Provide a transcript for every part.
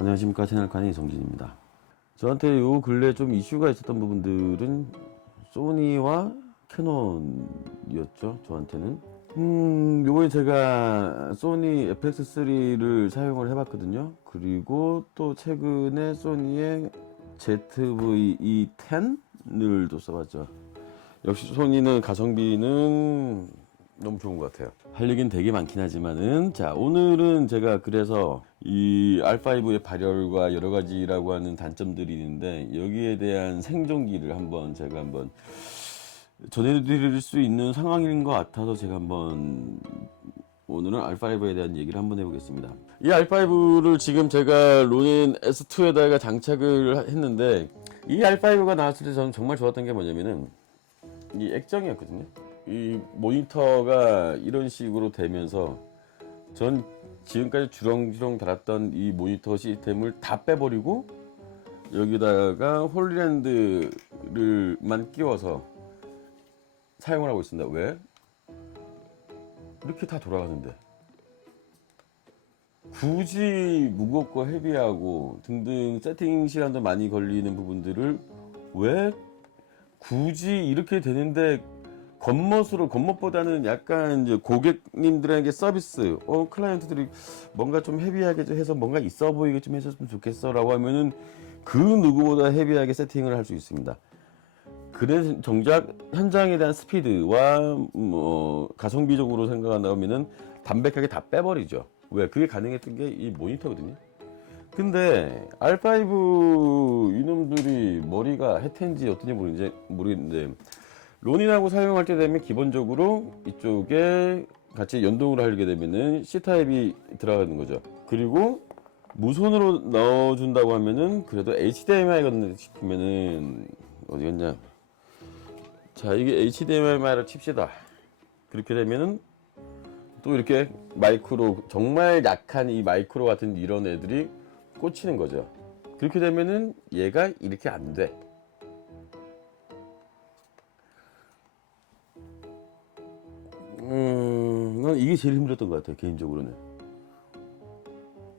안녕하십니까. 채널칸의 이성진입니다. 저한테 요 근래 좀 이슈가 있었던 부분들은 소니와 캐논이었죠. 저한테는. 요번에 제가 소니 FX3를 사용을 해봤거든요. 그리고 또 최근에 소니의 ZV-E10을 또 써봤죠. 역시 소니는 가성비는 너무 좋은 것 같아요. 할 얘기는 되게 많긴 하지만은, 자, 오늘은 제가 그래서 이 R5의 발열과 여러 가지라고 하는 단점들이 있는데, 여기에 대한 생존기를 제가 한번 전해드릴 수 있는 상황인 것 같아서 제가 오늘은 R5에 대한 얘기를 한번 해보겠습니다. 이 R5를 지금 제가 로닌 S2에다가 장착을 했는데, 이 R5가 나왔을 때 저는 정말 좋았던 게 뭐냐면은, 이 액정이었거든요. 이 모니터가 이런 식으로 되면서 전 지금까지 주렁주렁 달았던 이 모니터 시스템을 다 빼버리고 여기다가 홀리랜드를만 끼워서 사용을 하고 있습니다. 왜? 이렇게 다 돌아가는데 굳이 무겁고 헤비하고 등등 세팅 시간도 많이 걸리는 부분들을 왜 굳이 이렇게 되는데, 겉멋보다는 약간 이제 고객님들에게 서비스, 클라이언트들이 뭔가 좀 헤비하게 해서 뭔가 있어 보이게 좀 해줬으면 좋겠어 라고 하면은 그 누구보다 헤비하게 세팅을 할 수 있습니다. 그래서 정작 현장에 대한 스피드와 가성비적으로 생각한다면은 담백하게 다 빼버리죠. 왜? 그게 가능했던 게 이 모니터거든요. 근데 R5 이놈들이 머리가 혜텐지 어떤지 모르겠는데 론인하고 사용할 때 되면 기본적으로 이쪽에 같이 연동을 하게 되면은 C타입이 들어가는 거죠. 그리고 무선으로 넣어준다고 하면은 그래도 HDMI가 싶으면은 어디갔냐. 자, 이게 HDMI를 칩시다. 그렇게 되면은 또 이렇게 마이크로, 정말 약한 이 마이크로 같은 이런 애들이 꽂히는 거죠. 그렇게 되면은 얘가 이렇게 안 돼. 난 이게 제일 힘들었던 것 같아요, 개인적으로는.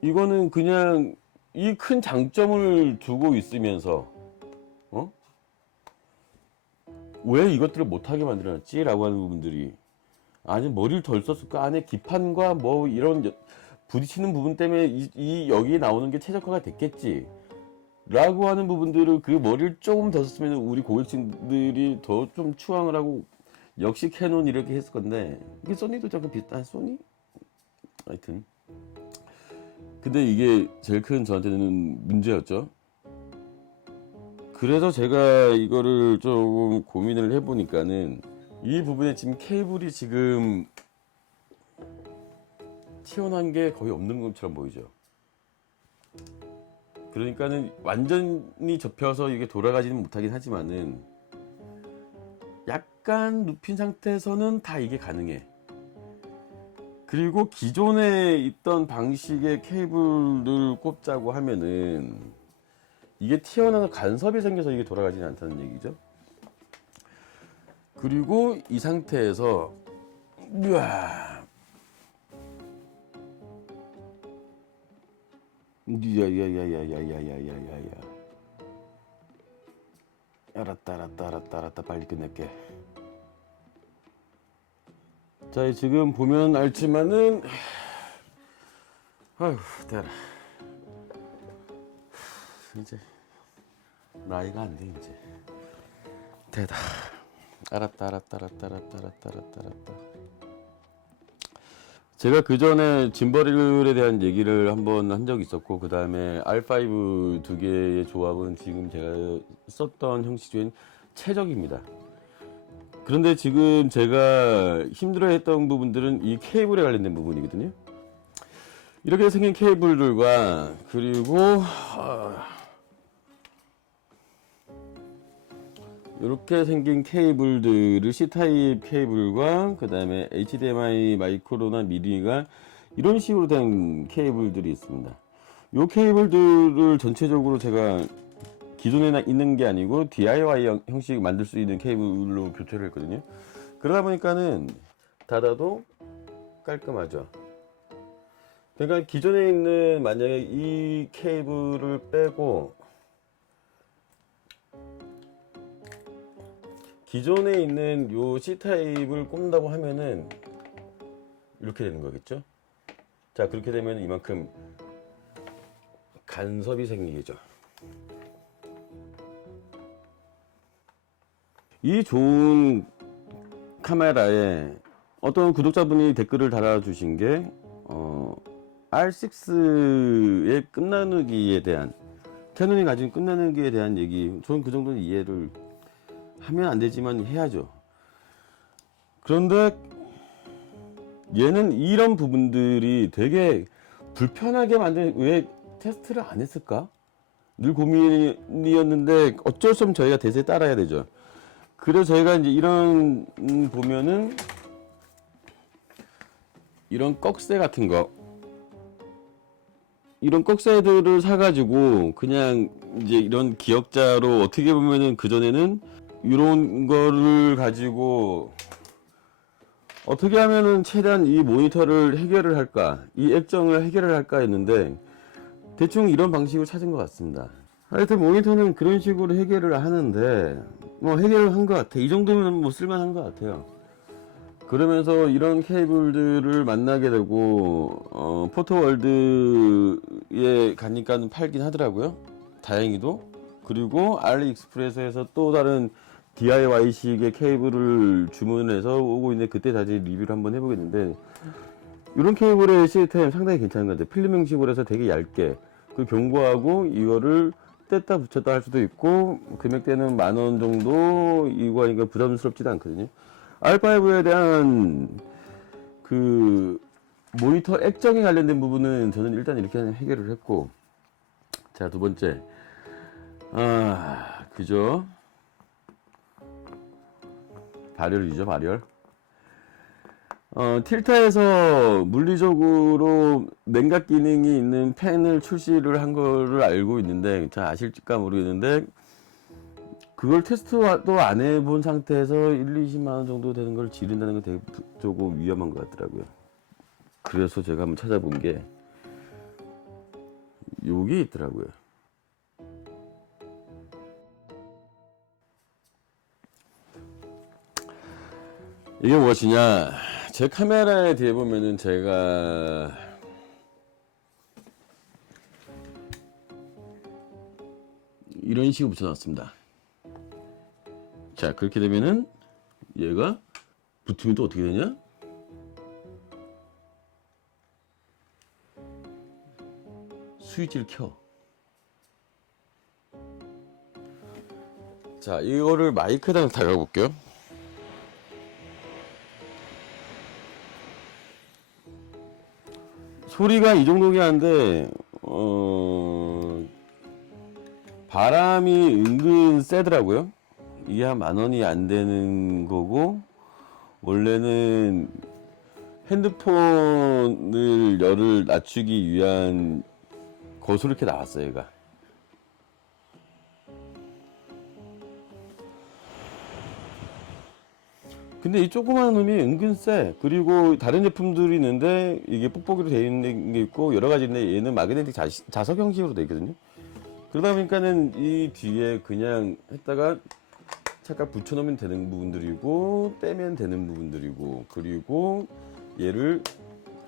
이거는 그냥 이 큰 장점을 두고 있으면서, 왜 이것들을 못하게 만들어놨지? 라고 하는 부분들이, 아니, 머리를 덜 썼을까? 안에 기판과 뭐 이런 부딪히는 부분 때문에 여기에 나오는 게 최적화가 됐겠지. 라고 하는 부분들을 그 머리를 조금 더 썼으면 우리 고객층들이 더 좀 추앙을 하고, 역시 캐논 이렇게 했을 건데, 이게 소니도 조금 비슷한, 소니? 하여튼. 근데 이게 제일 큰 저한테는 문제였죠. 그래서 제가 이거를 조금 고민을 해보니까는 이 부분에 지금 케이블이 지금 튀어나온 게 거의 없는 것처럼 보이죠. 그러니까는 완전히 접혀서 이게 돌아가지는 못하긴 하지만은 약간 눕힌 상태에서는 다 이게 가능해. 그리고 기존에 있던 방식의 케이블을 꼽자고 하면은 이게 튀어나온 간섭이 생겨서 이게 돌아가지는 않다는 얘기죠. 그리고 이 상태에서 우와, 야야야야야야야야야야, 알았다 빨리 끝낼게. 자, 지금 보면 알지만은 아휴 대라, 이제 나이가 안 돼 이제. 대다. 알았다. 제가 그 전에 짐버릴에 대한 얘기를 한번 한 적이 있었고, 그 다음에 R5 두 개의 조합은 지금 제가 썼던 형식 중엔 최적입니다. 그런데 지금 제가 힘들어했던 부분들은 이 케이블에 관련된 부분이거든요. 이렇게 생긴 케이블들과, 그리고 이렇게 생긴 케이블들을 C타입 케이블과 그 다음에 HDMI 마이크로나 미니가 이런 식으로 된 케이블들이 있습니다. 이 케이블들을 전체적으로 제가 기존에 있는 게 아니고 DIY 형식 만들 수 있는 케이블로 교체를 했거든요. 그러다 보니까는 닫아도 깔끔하죠. 그러니까 기존에 있는 만약에 이 케이블을 빼고 기존에 있는 요 C타입을 꼽는다고 하면은 이렇게 되는 거겠죠. 자, 그렇게 되면 이만큼 간섭이 생기겠죠. 이 좋은 카메라에 어떤 구독자분이 댓글을 달아주신 게 R6의 끝나누기에 대한, 캐논이 가진 끝나누기에 대한 얘기, 저는 그 정도는 이해를 하면 안 되지만 해야죠. 그런데 얘는 이런 부분들이 되게 불편하게 만든, 왜 테스트를 안 했을까? 늘 고민이었는데 어쩔 수 없으면 저희가 대세에 따라야 되죠. 그래서 저희가 이제 이런 보면은 이런 꺽쇠 같은 거, 이런 꺽쇠들을 사가지고 그냥 이제 이런 기역자로, 어떻게 보면은 그전에는 이런 거를 가지고 어떻게 하면은 최대한 이 모니터를 해결을 할까, 이 액정을 해결을 할까 했는데 대충 이런 방식을 찾은 것 같습니다. 하여튼 모니터는 그런 식으로 해결을 하는데 뭐 해결을 한 것 같아. 이 정도면 뭐 쓸만한 것 같아요. 그러면서 이런 케이블들을 만나게 되고 포토월드에 가니까 팔긴 하더라고요. 다행히도. 그리고 알리익스프레스에서 또 다른 DIY식의 케이블을 주문해서 오고 있는데 그때 다시 리뷰를 한번 해보겠는데, 이런 케이블의 시스템 상당히 괜찮은 것 같아요. 필름 형식으로 해서 되게 얇게, 그 견고하고 이거를 뗐다 붙였다 할 수도 있고, 금액대는 10,000원 정도 이거 하니까 부담스럽지도 않거든요. R5에 대한 그 모니터 액정에 관련된 부분은 저는 일단 이렇게 해결을 했고, 자, 두 번째, 그죠? 발열이죠, 발열. 틸타에서 물리적으로 냉각 기능이 있는 팬을 출시를 한 거를 알고 있는데, 잘 아실까 모르겠는데, 그걸 테스트도 안 해본 상태에서 1-20만원 정도 되는 걸 지른다는 건 되게 조금 위험한 것 같더라고요. 그래서 제가 한번 찾아본 게 요게 있더라고요. 이게 무엇이냐, 제 카메라에 대해 보면은 제가 이런 식으로 붙여놨습니다. 자, 그렇게 되면은 얘가 붙으면 또 어떻게 되냐? 스위치를 켜. 자, 이거를 마이크에다가 다가 볼게요. 소리가 이 정도긴 한데 바람이 은근 세더라고요. 이게 한 10,000원이 안 되는 거고, 원래는 핸드폰을 열을 낮추기 위한 것으로 이렇게 나왔어요, 얘가. 근데 이 조그마한 놈이 은근 세. 그리고 다른 제품들이 있는데 이게 뽁뽁이로 되어 있는 게 있고 여러 가지인데, 얘는 마그네틱 자석 형식으로 되어 있거든요. 그러다 보니까는 이 뒤에 그냥 했다가 잠깐 붙여놓으면 되는 부분들이고, 빼면 되는 부분들이고, 그리고 얘를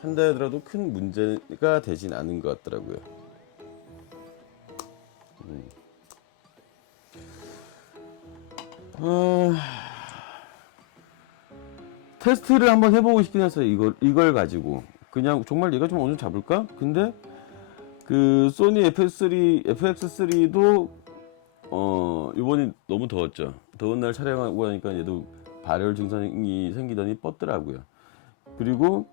한다 하더라도 큰 문제가 되진 않은 것 같더라고요. 테스트를 한번 해보고 싶긴 했어요. 이걸 가지고 그냥 정말 얘가 좀 어느 정도 잡을까? 근데 그 소니 FX3도 이번이 너무 더웠죠. 더운 날 촬영하고 하니까 얘도 발열 증상이 생기더니 뻗더라고요. 그리고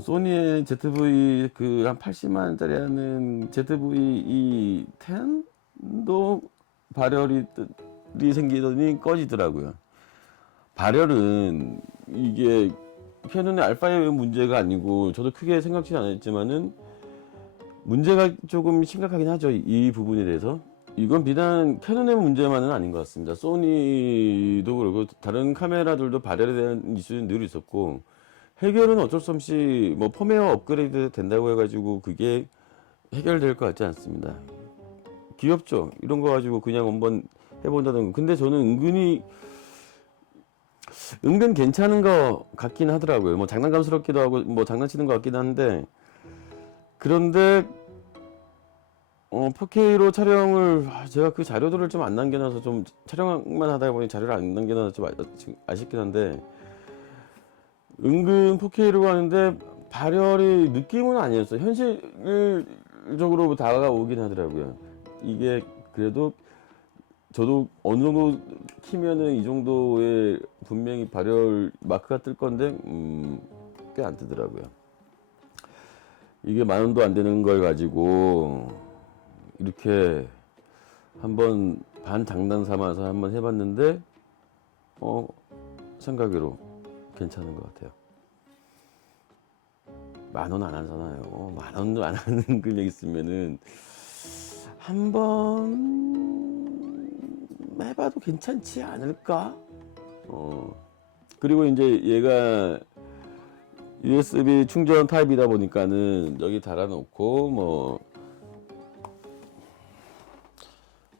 소니의 ZV 그 한 80만 원짜리 하는 ZV-E10도 발열이 생기더니 꺼지더라고요. 발열은 이게 캐논의 알파의 문제가 아니고, 저도 크게 생각지 않았지만은 문제가 조금 심각하긴 하죠, 이 부분에 대해서. 이건 비단 캐논의 문제만은 아닌 것 같습니다. 소니도 그렇고 다른 카메라들도 발열에 대한 이슈는 늘 있었고, 해결은 어쩔 수 없이 뭐 펌웨어 업그레이드 된다고 해가지고 그게 해결될 것 같지 않습니다. 귀엽죠? 이런 거 가지고 그냥 한번 해본다는 거. 근데 저는 은근 괜찮은 거 같긴 하더라고요. 뭐 장난감스럽기도 하고 뭐 장난치는 것 같긴 한데, 그런데 4K로 촬영을 제가 그 자료들을 좀 안 남겨놔서 좀 촬영만 하다 보니 자료를 안 남겨놔서 좀 아쉽긴 한데, 은근 4K로 하는데 발열이 느낌은 아니었어요. 현실적으로 다가오긴 하더라고요. 이게 그래도 저도 어느 정도 키면은 이 정도의 분명히 발열 마크가 뜰 건데 꽤 안 뜨더라고요. 이게 10,000원도 안 되는 걸 가지고 이렇게 한번 반 장난 삼아서 한번 해봤는데 생각외로 괜찮은 것 같아요. 10,000원 안 하잖아요. 10,000원도 안 하는 근력 있으면은 한번 해봐도 괜찮지 않을까? 그리고 이제 얘가 USB 충전 타입이다 보니까는 여기 달아놓고 뭐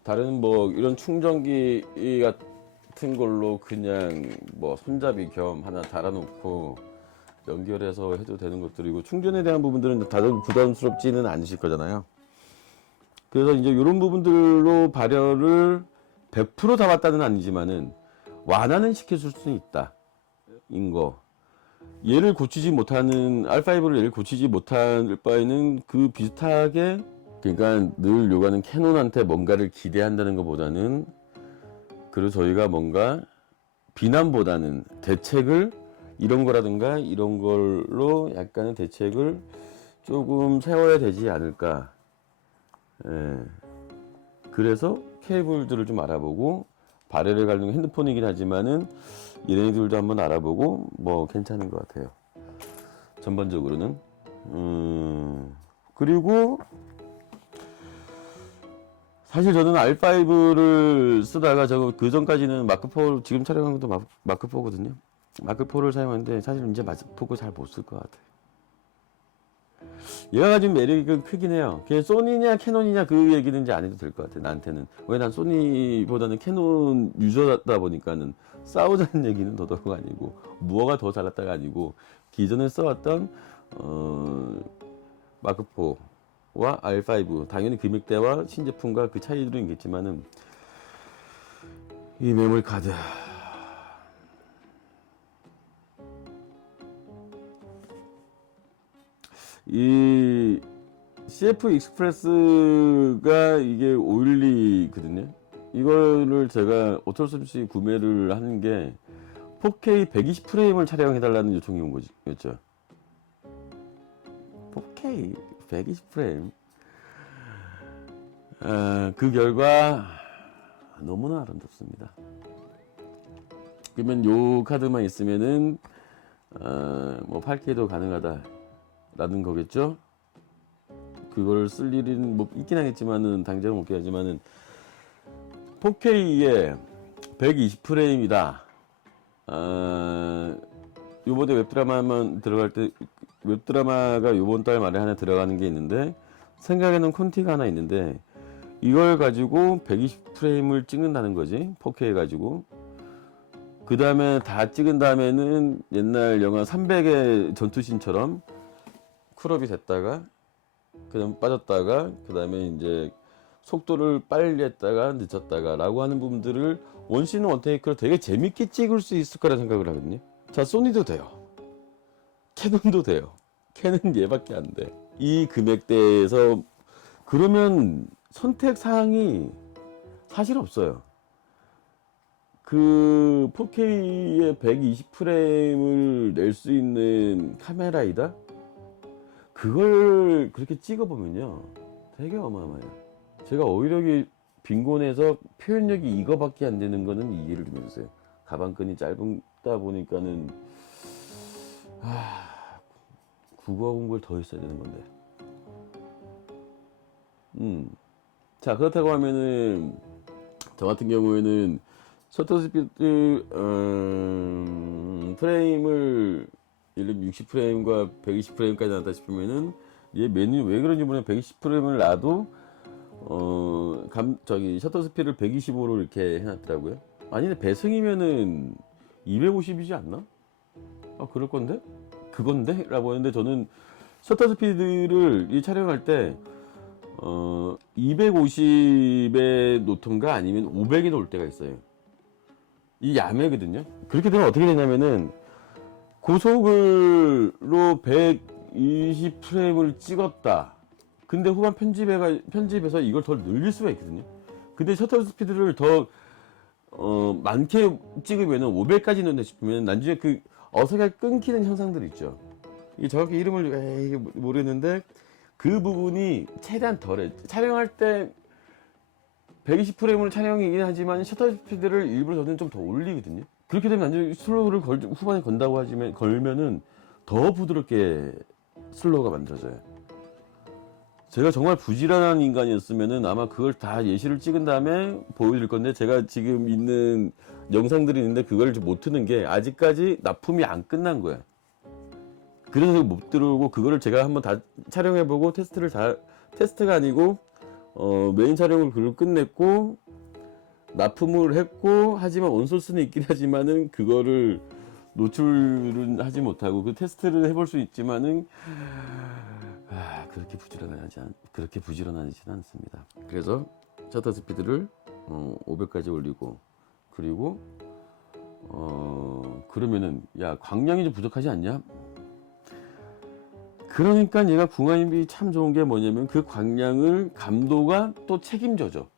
다른 뭐 이런 충전기 같은 걸로 그냥 뭐 손잡이 겸 하나 달아놓고 연결해서 해도 되는 것들이고, 충전에 대한 부분들은 다들 부담스럽지는 않으실 거잖아요. 그래서 이제 이런 부분들로 발열을 100% 잡았다는 아니지만은 완화는 시켜줄 수는 있다. 인 거. 얘를 고치지 못하는, R5를 얘를 고치지 못할 바에는 그 비슷하게, 그러니까 늘 요가는 캐논한테 뭔가를 기대한다는 것보다는, 그리고 저희가 뭔가 비난보다는 대책을 이런 거라든가 이런 걸로 약간의 대책을 조금 세워야 되지 않을까. 예. 그래서 케이블들을 좀 알아보고, 발열을 가는 핸드폰이긴 하지만은 얘네들도 한번 알아보고 뭐 괜찮은 것 같아요. 전반적으로는. 그리고 사실 저는 R5를 쓰다가 그 전까지는 마크4, 지금 촬영한 것도 마크4거든요. 마크4를 사용하는데 사실 이제 마크4 잘 못 쓸 것 같아요. 얘가 가진 매력이 크긴 해요. 그게 소니냐 캐논이냐 그 얘기는 이제 안 해도 될 것 같아. 나한테는. 왜 난 소니보다는 캐논 유저다 보니까는 싸우자는 얘기는 더더욱 아니고, 무엇가 더 잘났다가 아니고, 기존에 써왔던 마크4와 R5 당연히 금액대와 신제품과 그 차이들은 있겠지만은, 이 메모리 카드 이 CF 익스프레스가 이게 512거든요. 이거를 제가 어쩔 수 없이 구매를 하는 게 4K 120 프레임을 촬영해달라는 요청이 온 거였죠. 4K 120 프레임. 그 결과 너무나 아름답습니다. 그러면 요 카드만 있으면은 뭐 8K도 가능하다라는 거겠죠. 그걸 쓸 일은 뭐 있긴 하겠지만은 당장은 못 하지만은 4K에 120 프레임이다. 요번에 웹드라마만 들어갈 때, 웹드라마가 요번 달 말에 하나 들어가는 게 있는데, 생각에는 콘티가 하나 있는데, 이걸 가지고 120 프레임을 찍는다는 거지. 4K 가지고. 그 다음에 다 찍은 다음에는 옛날 영화 300의 전투신처럼 쿨업이 됐다가, 그 다음 빠졌다가, 그 다음에 이제 속도를 빨리 했다가 늦췄다가 라고 하는 부분들을 원씬 원테이크로 되게 재밌게 찍을 수 있을 거라 생각을 하거든요. 자, 소니도 돼요. 캐논도 돼요. 캐논 얘밖에 안 돼. 이 금액대에서 그러면 선택 사항이 사실 없어요. 그 4K에 120 프레임을 낼 수 있는 카메라이다? 그걸 그렇게 찍어보면요, 되게 어마어마해요. 제가 오히려 빈곤해서 표현력이 이거밖에 안 되는 거는 이해를 좀 해주세요. 가방끈이 짧다 보니까는 국어 공부를 더 했어야 되는 건데. 자, 그렇다고 하면은 저 같은 경우에는 셔터 스피드 프레임을 예를 들면 60프레임과 120프레임까지 나왔다 싶으면은 얘 메뉴 왜 그런지 모르면 120프레임을 놔도 셔터 스피드를 125로 이렇게 해놨더라고요. 아니네, 배승이면은 250이지 않나? 아, 그럴 건데? 그건데? 라고 했는데, 저는 셔터 스피드를 이 촬영할 때 250에 놓던가 아니면 500에 놓을 때가 있어요. 이 야매거든요. 그렇게 되면 어떻게 되냐면은 고속으로 120프레임을 찍었다. 근데 후반 편집에서 이걸 더 늘릴 수가 있거든요. 근데 셔터 스피드를 더 많게 찍으면은 500까지 넣는다 싶으면 나중에 그 어색하게 끊기는 현상들이 있죠. 이게 정확히 이름을 모르겠는데 그 부분이 최대한 덜해. 촬영할 때 120프레임으로 촬영이긴 하지만 셔터 스피드를 일부러 저는 좀 더 올리거든요. 그렇게 되면 나중에 슬로우를 후반에 건다고 하지만 걸면은 더 부드럽게 슬로우가 만들어져요. 제가 정말 부지런한 인간이었으면은 아마 그걸 다 예시를 찍은 다음에 보여드릴 건데, 제가 지금 있는 영상들이 있는데 그걸 못 트는 게 아직까지 납품이 안 끝난 거야. 그래서 못 들어오고, 그거를 제가 한번 다 촬영해보고 테스트가 아니고 메인 촬영을 그걸 끝냈고 납품을 했고, 하지만 온소스는 있긴 하지만은 그거를 노출은 하지 못하고, 그 테스트를 해볼 수 있지만은 그렇게 부지런하지는 않습니다. 그래서 셔터 스피드를 500까지 올리고, 그리고 그러면은 야, 광량이 좀 부족하지 않냐? 그러니까 얘가 궁합이 참 좋은 게 뭐냐면 그 광량을 감도가 또 책임져줘.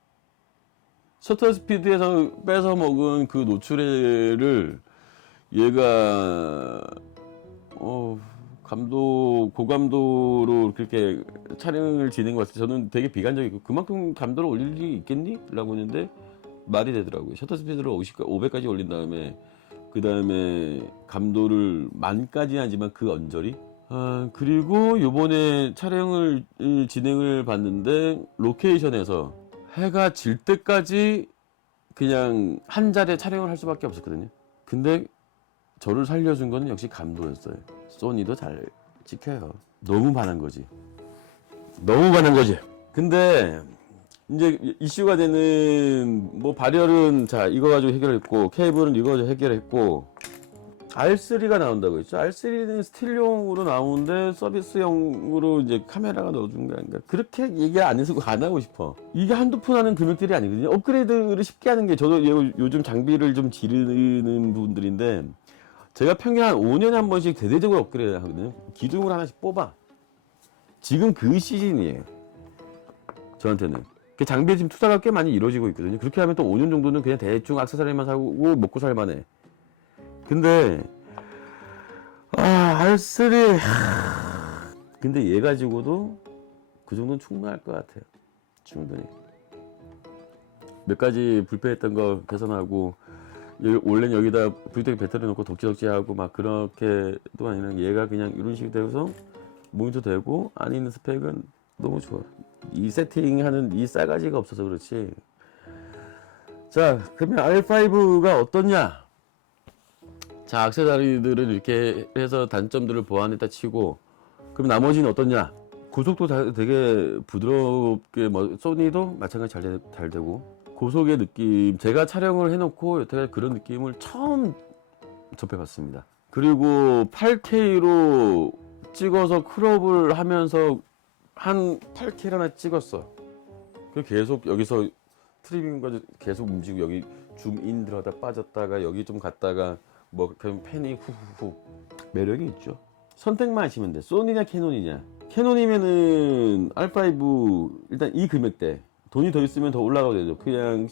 셔터 스피드에서 뺏어 먹은 그 노출을 얘가 고감도로 그렇게 촬영을 진행한 것 같아요. 저는 되게 비관적이고, 그만큼 감도를 올릴 일이 있겠니? 라고 했는데 말이 되더라고요. 셔터 스피드를 500까지 올린 다음에 그 다음에 감도를 10,000까지 하지만 그 언저리. 그리고 요번에 촬영을 진행을 봤는데 로케이션에서 해가 질 때까지 그냥 한 자리에 촬영을 할 수밖에 없었거든요. 근데 저를 살려준 거는 역시 감도였어요. 소니도 잘 찍혀요. 너무 반한 거지. 근데 이제 이슈가 되는 뭐 발열은 자 이거 가지고 해결했고, 케이블은 이거 가지고 해결했고, R3가 나온다고 했죠. R3는 스틸용으로 나오는데 서비스용으로 이제 카메라가 넣어준 거 아닌가. 그렇게 얘기 안 하고 싶어. 이게 한두 푼 하는 금액들이 아니거든요. 업그레이드를 쉽게 하는 게, 저도 요즘 장비를 좀 지르는 분들인데, 제가 평균 한 5년에 한 번씩 대대적으로 업그레이드 하거든요. 기둥을 하나씩 뽑아. 지금 그 시즌이에요. 저한테는. 그 장비에 지금 투자가 꽤 많이 이루어지고 있거든요. 그렇게 하면 또 5년 정도는 그냥 대충 액세서리만 사고 먹고 살만해. 근데 R3 근데 얘 가지고도 그 정도는 충분할 것 같아요. 충분히. 몇 가지 불편했던 거 개선하고, 원래는 여기다 브이텍 배터리 넣고 덕지덕지하고 막 그렇게도 아니라 얘가 그냥 이런 식으로 돼서 모니터 되고, 안에 있는 스펙은 너무 좋아. 이 세팅하는 이 싸가지가 없어서 그렇지. 자, 그러면 R5가 어떻냐? 자, 액세서리들을 이렇게 해서 단점들을 보완했다 치고, 그럼 나머지는 어떻냐? 고속도 되게 부드럽게, 소니도 마찬가지 잘 되고, 고속의 느낌, 제가 촬영을 해놓고 여태까지 그런 느낌을 처음 접해봤습니다. 그리고 8K로 찍어서 크롭을 하면서 한 8K를 하나 찍었어. 그 계속 여기서 트리밍과 계속 움직이고, 여기 줌인 들어갔다 빠졌다가 여기 좀 갔다가 그럼 팬이 후후후 매력이 있죠. 선택만 하시면 돼. 소니냐 캐논이냐. 캐논이면은 R5 일단 이 금액대 돈이 더 있으면 더 올라가도 되죠. 그냥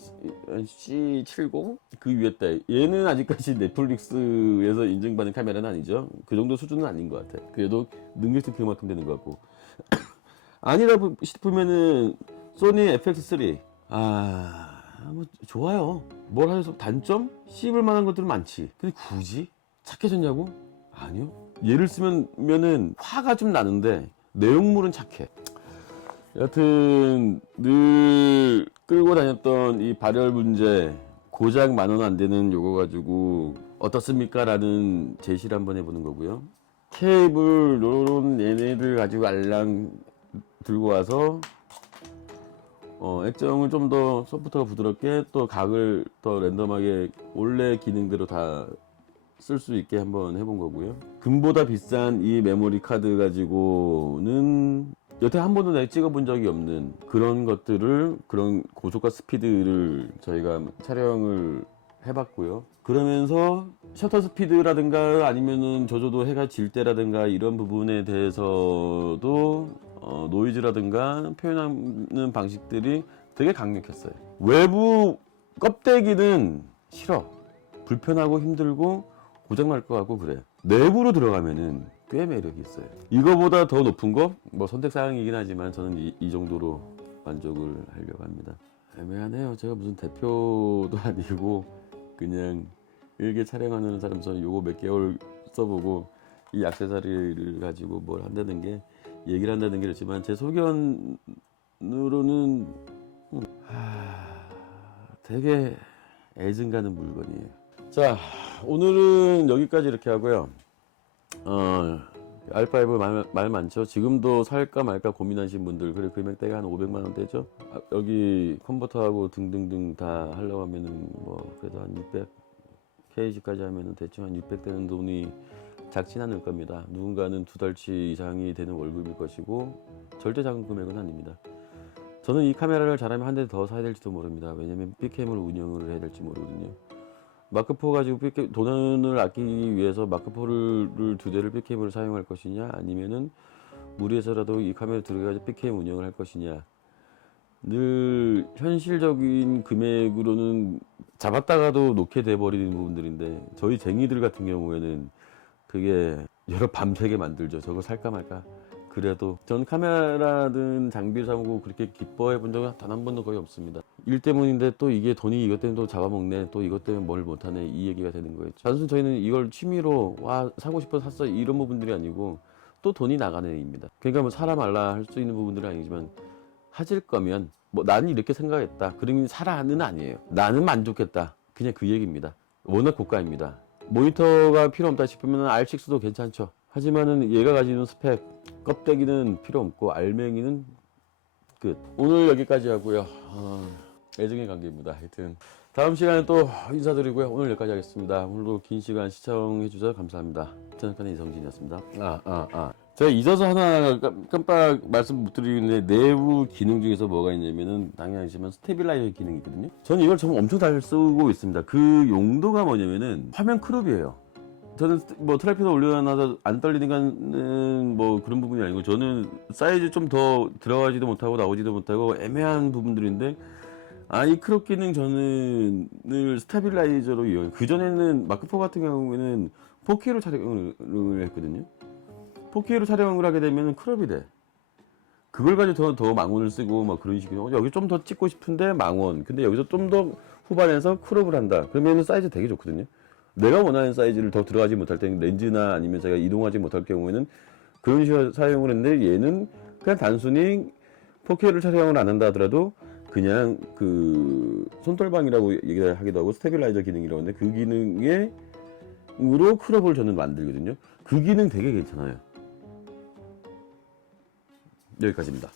C70 그 위에 때. 얘는 아직까지 넷플릭스에서 인증받는 카메라는 아니죠. 그 정도 수준은 아닌 것 같아. 그래도 능력치 그만큼 되는 것 같고. 아니다 싶으면은 소니 FX3 뭐 좋아요. 뭘 해서 단점? 씹을 만한 것들은 많지. 근데 굳이 착해졌냐고? 아니요. 얘를 쓰면은 화가 좀 나는데 내용물은 착해. 여튼 늘 끌고 다녔던 이 발열 문제, 고작 10,000원 안 되는 요거 가지고 어떻습니까? 라는 제시를 한번 해보는 거고요. 케이블 요런 얘네들 가지고 알랑 들고 와서 액정을 좀 더 소프트가 부드럽게 또 각을 더 랜덤하게 원래 기능대로 다 쓸 수 있게 한번 해본 거고요. 금보다 비싼 이 메모리 카드 가지고는 여태 한 번도 내가 찍어본 적이 없는 그런 것들을, 그런 고속과 스피드를 저희가 촬영을 해봤고요. 그러면서 셔터 스피드라든가 아니면은 저조도 해가 질 때라든가 이런 부분에 대해서도 노이즈라든가 표현하는 방식들이 되게 강력했어요. 외부 껍데기는 싫어. 불편하고 힘들고 고장날 것 같고 그래. 내부로 들어가면은 꽤 매력이 있어요. 이거보다 더 높은 거? 뭐 선택사항이긴 하지만 저는 이 정도로 만족을 하려고 합니다. 애매하네요. 제가 무슨 대표도 아니고 그냥 일개 촬영하는 사람처럼 요거 몇 개월 써보고 이 액세서리를 가지고 뭘 한다는 게, 얘기를 한다는 게 그렇지만 제 소견으로는 되게 애증 가는 물건이에요. 자, 오늘은 여기까지 이렇게 하고요. R5 말 많죠. 지금도 살까 말까 고민하신 분들, 그래 금액대가 한 500만원대죠. 여기 컨버터하고 등등등 다 하려고 하면은 뭐 그래도 한 600 KG까지 하면은 대충 한 600 되는 돈이 작진 않을 겁니다. 누군가는 2달치 이상이 되는 월급일 것이고 절대 작은 금액은 아닙니다. 저는 이 카메라를 잘하면 한 대 더 사야 될지도 모릅니다. 왜냐면 빅캠을 운영을 해야 될지 모르거든요. 마크4 가지고 돈을 아끼기 위해서 마크4를 2대를 빅캠으로 사용할 것이냐, 아니면은 무리해서라도 이 카메라 들어가서 빅캠 운영을 할 것이냐. 늘 현실적인 금액으로는 잡았다가도 놓게 돼버리는 부분들인데, 저희 쟁이들 같은 경우에는 그게 여러 밤새게 만들죠. 저거 살까 말까. 그래도 전 카메라든 장비를 사고 그렇게 기뻐해 본 적은 단 한 번도 거의 없습니다. 일 때문인데 또 이게 돈이 이것 때문에 또 잡아먹네, 또 이것 때문에 뭘 못하네, 이 얘기가 되는 거예요. 단순히 저희는 이걸 취미로 와 사고 싶어서 샀어 이런 부분들이 아니고 또 돈이 나가는 일입니다. 그러니까 뭐 사라 말라 할 수 있는 부분들은 아니지만 하실 거면 뭐 나는 이렇게 생각했다, 그러면 사라는 아니에요. 나는 만족했다, 그냥 그 얘기입니다. 워낙 고가입니다. 모니터가 필요 없다 싶으면 R6도 괜찮죠. 하지만은 얘가 가지는 스펙, 껍데기는 필요 없고 알맹이는 끝. 오늘 여기까지 하고요. 애증의 관계입니다. 하여튼 다음 시간에 또 인사드리고요. 오늘 여기까지 하겠습니다. 오늘도 긴 시간 시청해 주셔서 감사합니다. 저는 이성진이었습니다. 제가 잊어서 하나 깜빡 말씀 못 드리는데, 내부 기능 중에서 뭐가 있냐면은 당연히 아시지만 스테빌라이저 기능이 있거든요. 저는 이걸 정말 엄청 잘 쓰고 있습니다. 그 용도가 뭐냐면은 화면 크롭이에요. 저는 뭐 트라이포드 올려놔서 안 떨리니까는 뭐 그런 부분이 아니고, 저는 사이즈 좀 더 들어가지도 못하고 나오지도 못하고 애매한 부분들인데, 이 크롭 기능 저는 늘 스테빌라이저로 이용해요. 그전에는 마크4 같은 경우에는 4K로 촬영을 했거든요. 4K로 촬영을 하게 되면 크롭이 돼. 그걸 가지고 더 망원을 쓰고 막 그런 식이죠. 여기 좀 더 찍고 싶은데 망원. 근데 여기서 좀 더 후반에서 크롭을 한다. 그러면 사이즈 되게 좋거든요. 내가 원하는 사이즈를 더 들어가지 못할 때, 렌즈나 아니면 제가 이동하지 못할 경우에는 그런 식으로 사용을 했는데, 얘는 그냥 단순히 4K를 촬영을 안 한다 하더라도 그냥 그 손떨방이라고 얘기하기도 하고 스테빌라이저 기능이라고 하는데, 그 기능으로 크롭을 저는 만들거든요. 그 기능 되게 괜찮아요. 여기까지입니다.